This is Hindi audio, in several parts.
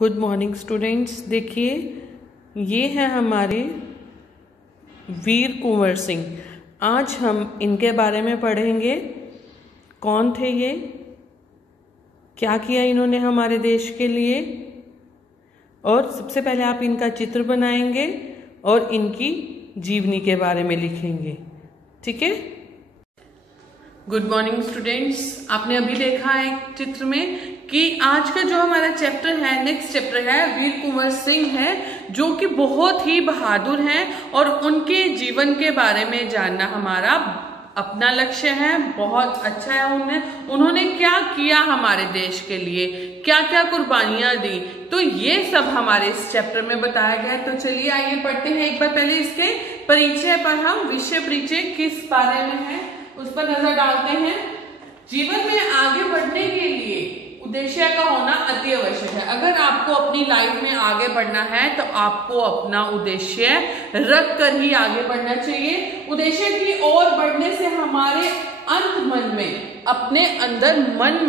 Good morning students. देखिए ये है हमारे वीर कुंवर सिंह। आज हम इनके बारे में पढ़ेंगे। कौन थे ये, क्या किया इन्होंने हमारे देश के लिए, और सबसे पहले आप इनका चित्र बनाएंगे और इनकी जीवनी के बारे में लिखेंगे। ठीक है। Good morning students. आपने अभी देखा है चित्र में कि आज का जो हमारा चैप्टर है, नेक्स्ट चैप्टर है, वीर कुंवर सिंह है, जो कि बहुत ही बहादुर हैं और उनके जीवन के बारे में जानना हमारा अपना लक्ष्य है। बहुत अच्छा है उन्होंने क्या किया हमारे देश के लिए, क्या क्या कुर्बानियां दी, तो ये सब हमारे इस चैप्टर में बताया गया है। तो चलिए आइए पढ़ते हैं। एक बार पहले इसके परिचय पर हम विषय परिचय किस बारे में है उस पर नजर डालते हैं। जीवन में आगे बढ़ने के लिए उद्देश्य का होना अति आवश्यक है। अगर आपको अपनी लाइफ में आगे बढ़ना है तो आपको अपना उद्देश्य रख कर ही आगे बढ़ना चाहिए। उद्देश्य की ओर बढ़ने से हमारे अंत मन में, अपने अंदर मन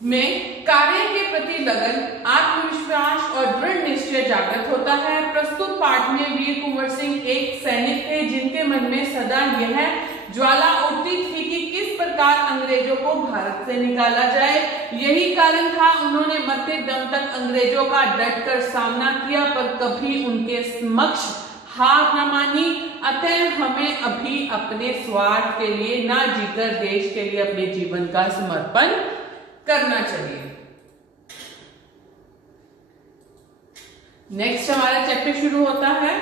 में कार्य के प्रति लगन, आत्मविश्वास और दृढ़ निश्चय जागृत होता है। प्रस्तुत पाठ में वीर कुंवर सिंह एक सैनिक थे जिनके मन में सदा यह ज्वाला उठती थी कि किस प्रकार अंग्रेजों को भारत से निकाला जाए। यही कारण था उन्होंने मरते दम तक अंग्रेजों का डटकर सामना किया, पर कभी उनके समक्ष हार न मानी। अतः हमें अभी अपने स्वार्थ के लिए ना जीकर देश के लिए अपने जीवन का समर्पण करना चाहिए। नेक्स्ट हमारा चैप्टर शुरू होता है।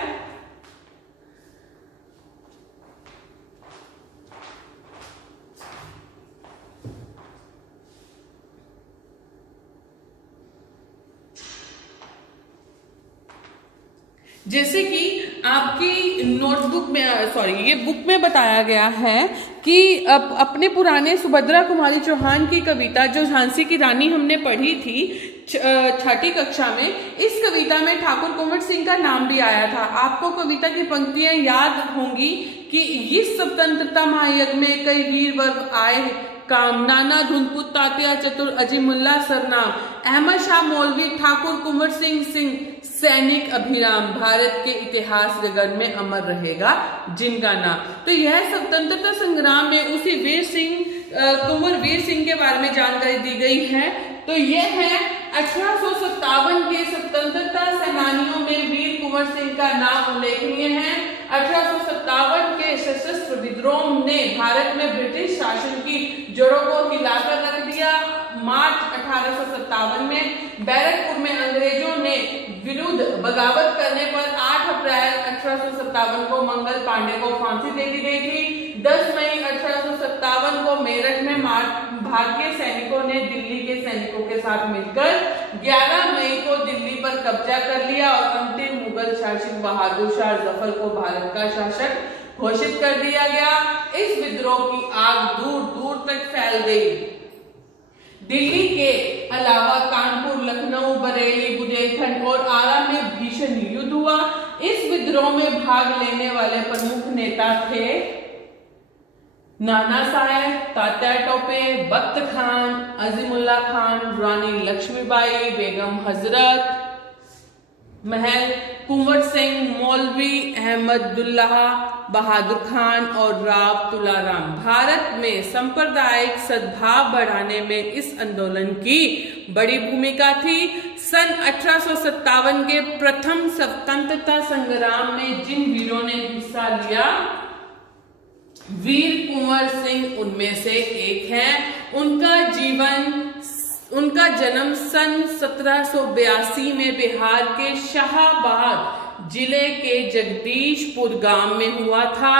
जैसे कि आपकी नोटबुक में ये बुक में बताया गया है कि अपने पुराने सुभद्रा कुमारी चौहान की कविता जो झांसी की रानी हमने पढ़ी थी छठी कक्षा में, इस कविता में ठाकुर कुंवर सिंह का नाम भी आया था। आपको कविता की पंक्तियां याद होंगी कि इस स्वतंत्रता महायज्ञ में कई वीर वर्ग आए काम, नाना धुनपुत तात्या चतुर अजीमुल्ला सरनाम, अहमद शाह मौलवी ठाकुर कुंवर सिंह सैनिक अभिराम, भारत के इतिहास गगन में अमर रहेगा जिनका नाम। तो यह स्वतंत्रता संग्राम में उसी कुंवर वीर सिंह के बारे में जानकारी दी गई है। तो यह है 1857 के स्वतंत्रता सेनानियों में वीर कुंवर सिंह का नाम उल्लेखनीय है। 1857 के सशस्त्र विद्रोह ने भारत में ब्रिटिश शासन की जड़ों को हिलाकर रख दिया। मार्च 1857 में बैरकपुर में अंग्रेजों ने विरुद्ध बगावत करने पर 8 अप्रैल 1857 को मंगल पांडे को फांसी दे दी गई थी। 10 मई 1857 को मेरठ में भारतीय सैनिकों ने दिल्ली के सैनिकों के साथ मिलकर 11 मई को दिल्ली पर कब्जा कर लिया और अंतिम मुगल शासक बहादुर शाह जफर को भारत का शासक घोषित कर दिया गया। इस विद्रोह की आग दूर दूर तक फैल गई। दिल्ली के अलावा कानपुर, लखनऊ, बरेली, बुंदेलखंड और आरा में भीषण युद्ध हुआ। इस विद्रोह में भाग लेने वाले प्रमुख नेता थे नाना साहेब, तात्या टोपे, बख्त खान, अजीमुल्ला खान, रानी लक्ष्मीबाई, बेगम हजरत महल, कुंवर सिंह, मौलवी अहमदुल्लाह, बहादुर खान और राव तुलाराम। भारत में सांप्रदायिक सद्भाव बढ़ाने में इस आंदोलन की बड़ी भूमिका थी। सन 1857 के प्रथम स्वतंत्रता संग्राम में जिन वीरों ने हिस्सा लिया, वीर कुंवर सिंह उनमें से एक हैं। उनका जन्म सन 1782 में बिहार के शाहाबाद जिले के जगदीशपुर गांव में हुआ था।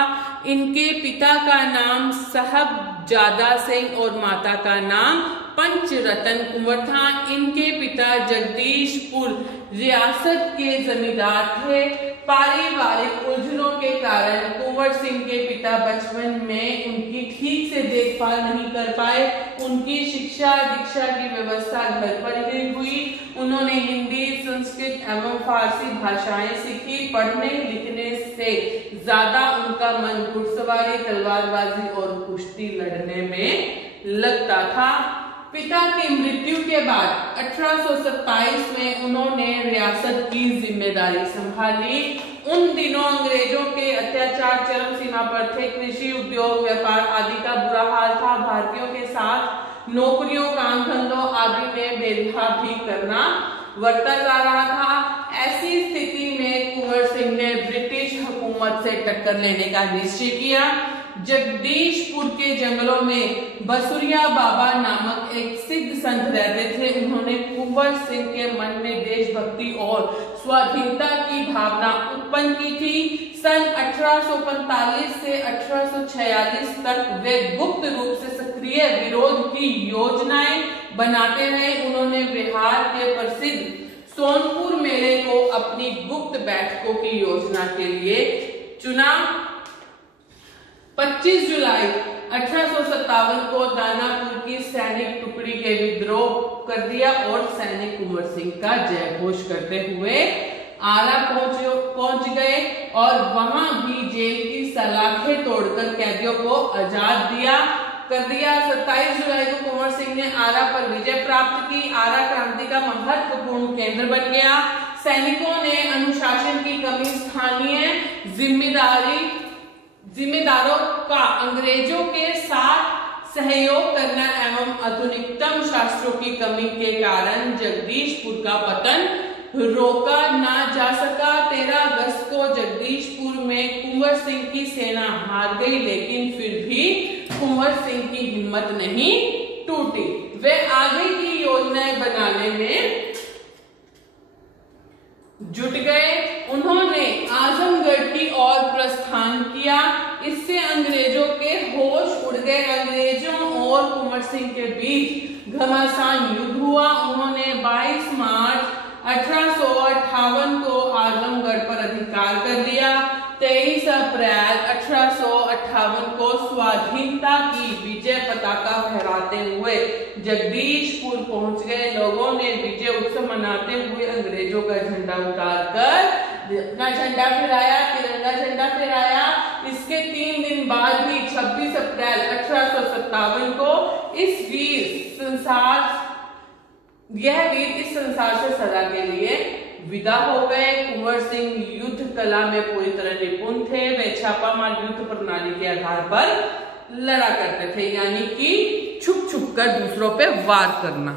इनके पिता का नाम साहबजादा सिंह और माता का नाम पंचरतन कुंवर था। इनके पिता जगदीशपुर रियासत के जमींदार थे। पारिवारिक उलझनों के कारण कुंवर सिंह के पिता बचपन में उनकी ठीक से देखभाल नहीं कर पाए। उनकी शिक्षा दीक्षा की व्यवस्था घर पर ही हुई। उन्होंने हिंदी, संस्कृत एवं फारसी भाषाएं सीखी। पढ़ने लिखने से ज्यादा उनका मन घुड़सवारी, तलवारबाजी और कुश्ती लड़ने में लगता था। पिता की मृत्यु के बाद 1827 में उन्होंने रियासत की जिम्मेदारी संभाली। उन दिनों अंग्रेजों के अत्याचार चरम सीमा पर थे। कृषि, उद्योग, व्यापार आदि का बुरा हाल था। भारतीयों के साथ नौकरियों, काम धंधों आदि में भेदभाव भी करना बढ़ता जा रहा था। ऐसी स्थिति में कुंवर सिंह ने ब्रिटिश हुकूमत से टक्कर लेने का निश्चय किया। जगदीशपुर के जंगलों में बसुरिया बाबा नामक एक सिद्ध संत रहते थे। उन्होंने कुंवर सिंह के मन में देशभक्ति और स्वाधीनता की भावना उत्पन्न की थी। सन 1845 से 1846 तक वे गुप्त रूप से सक्रिय विरोध की योजनाएं बनाते रहे। उन्होंने बिहार के प्रसिद्ध सोनपुर मेले को अपनी गुप्त बैठकों की योजना के लिए चुना। 25 जुलाई 1857 को दानापुर की सैनिक टुकड़ी के विद्रोह कर दिया और सैनिक कुंवर सिंह का जय घोष करते हुए आरा पहुंच गए और वहां भी जेल की सलाखें तोड़कर कैदियों को आजाद कर दिया। 27 जुलाई को कुंवर सिंह ने आरा पर विजय प्राप्त की। आरा क्रांति का महत्वपूर्ण केंद्र बन गया। सैनिकों ने अनुशासन की कमी, स्थानीय जिम्मेदारों का अंग्रेजों के साथ सहयोग करना एवं आधुनिकतम शास्त्रों की कमी के कारण जगदीशपुर का पतन रोका ना जा सका। 13 अगस्त को जगदीशपुर में कुंवर सिंह की सेना हार गई, लेकिन फिर भी कुंवर सिंह की हिम्मत नहीं टूटी। वे आगे की योजनाएं बनाने में जुट गए। उन्होंने आजमगढ़ की ओर प्रस्थान किया। इससे अंग्रेजों के होश उड़ गए। अंग्रेजों और कुंवर सिंह के बीच घमासान युद्ध हुआ। उन्होंने 22 मार्च 1858 को आजमगढ़ पर अधिकार कर लिया। 23 अप्रैल 1858 को स्वाधीनता की विजय पताका फहराते हुए जगदीशपुर पहुंच गए। लोगों ने विजय उत्सव मनाते हुए अंग्रेजों का झंडा उतारकर अपना झंडा फहराया, तिरंगा झंडा फहराया। इसके 3 दिन बाद भी 26 अप्रैल 1857 को यह वीर इस संसार से सदा के लिए विदा हो गए। कुंवर सिंह युद्ध कला में पूरी तरह निपुण थे। वे छापामार युद्ध प्रणाली के आधार पर लड़ा करते थे, यानी कि छुप छुप कर दूसरों पे वार करना।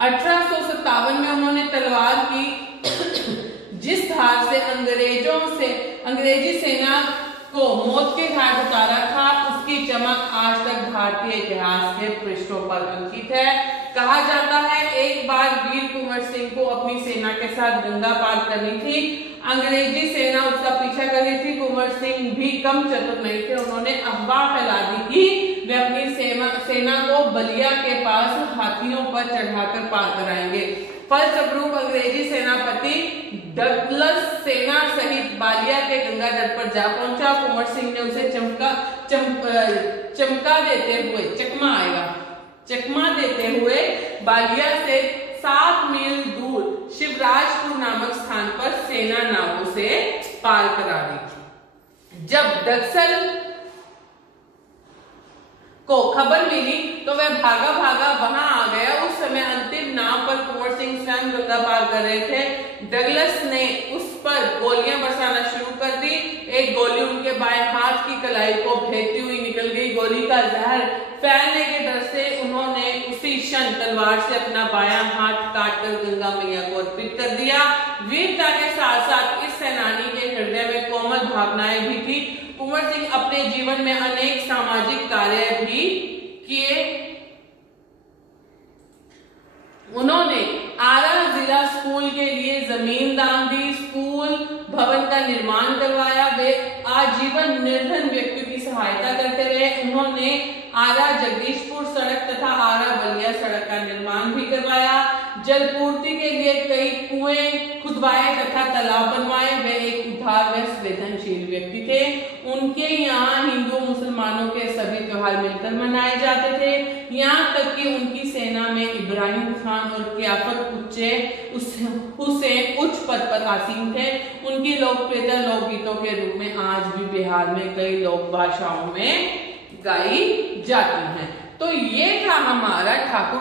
1857 में उन्होंने तलवार की जिस धार से अंग्रेजी सेना को मौत के घाट उतारा था, उसकी चमक आज तक भारतीय इतिहास के पृष्ठों पर अंकित है। कहा जाता है एक बार वीर कुंवर सिंह को अपनी सेना के साथ गंगा पार करनी थी। अंग्रेजी सेना उसका पीछा कर रही थी। कुंवर सिंह भी कम चतुर नहीं थे। उन्होंने अफवाह फैला दी कि वे अपनी सेना को बलिया के पास हाथियों पर चढ़ाकर पार कराएंगे। फलस्वरूप अंग्रेजी सेनापति डगलस सेना सहित बालिया के गंगा तट पर जा पहुंचा। कुंवर सिंह ने उसे चकमा देते हुए बालिया से 7 मील दूर शिवराजपुर नामक स्थान पर सेना नावों से पार करा दी। जब डगसल को खबर मिली तो वह भागा वहां आ गया। उस समय अंतिम नाव पर कुंवर सिंह स्वयं गंगा पार कर रहे थे। डगलस ने उस पर गोलियां बरसाना शुरू कर दी। एक गोली उनके बाएं हाथ की कलाई को भेदती हुई निकल गई। गोली का जहर फैलने के डर से उन्होंने उसी क्षण तलवार से अपना बायां हाथ काटकर गंगा मैया को अर्पित कर दिया। वीरता के साथ साथ इस सेनानी के हृदय में कोमल भावनाएं भी थी। कुंवर सिंह अपने जीवन में अनेक सामाजिक कार्य भी किए। उन्होंने आरा जिला स्कूल के लिए जमीन दान दी, स्कूल भवन का निर्माण करवाया। वे आजीवन निर्धन व्यक्तियों की सहायता करते रहे। उन्होंने आरा जगदीशपुर सड़क तथा आरा बलिया सड़क का निर्माण भी करवाया। जलपूर्ति के लिए कई कुएं खुदवाए तथा तालाब बनवाए। वे एक उदार व संवेदनशील व्यक्ति थे। उनके यहाँ हिंदू मुसलमानों के सभी त्योहार मिलकर मनाए जाते थे। यहाँ तक कि उनकी सेना में इब्राहिम खान और क्याफत हुसैन उच्च पद पर आसीन थे। उनकी लोकप्रियता लोकगीतों के रूप में आज भी बिहार में कई लोक भाषाओं में गाई जाती हैं। तो ये था हमारा ठाकुर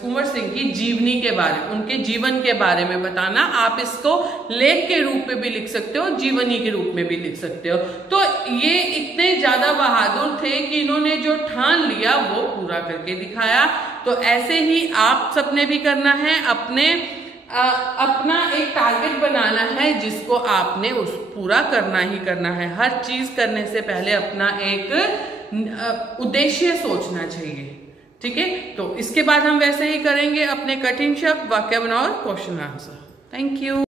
कुंवर सिंह की जीवनी के बारे में, उनके जीवन के बारे में बताना। आप इसको लेख के रूप में भी लिख सकते हो, जीवनी के रूप में भी लिख सकते हो। तो ये इतने ज्यादा बहादुर थे कि इन्होंने जो ठान लिया वो पूरा करके दिखाया। तो ऐसे ही आप सबने भी करना है, अपना एक टारगेट बनाना है जिसको आपने उस पूरा करना ही करना है। हर चीज करने से पहले अपना एक उद्देश्य सोचना चाहिए, ठीक है। तो इसके बाद हम वैसे ही करेंगे अपने कठिन शब्द, वाक्य बनाओ और क्वेश्चन आंसर। Thank you.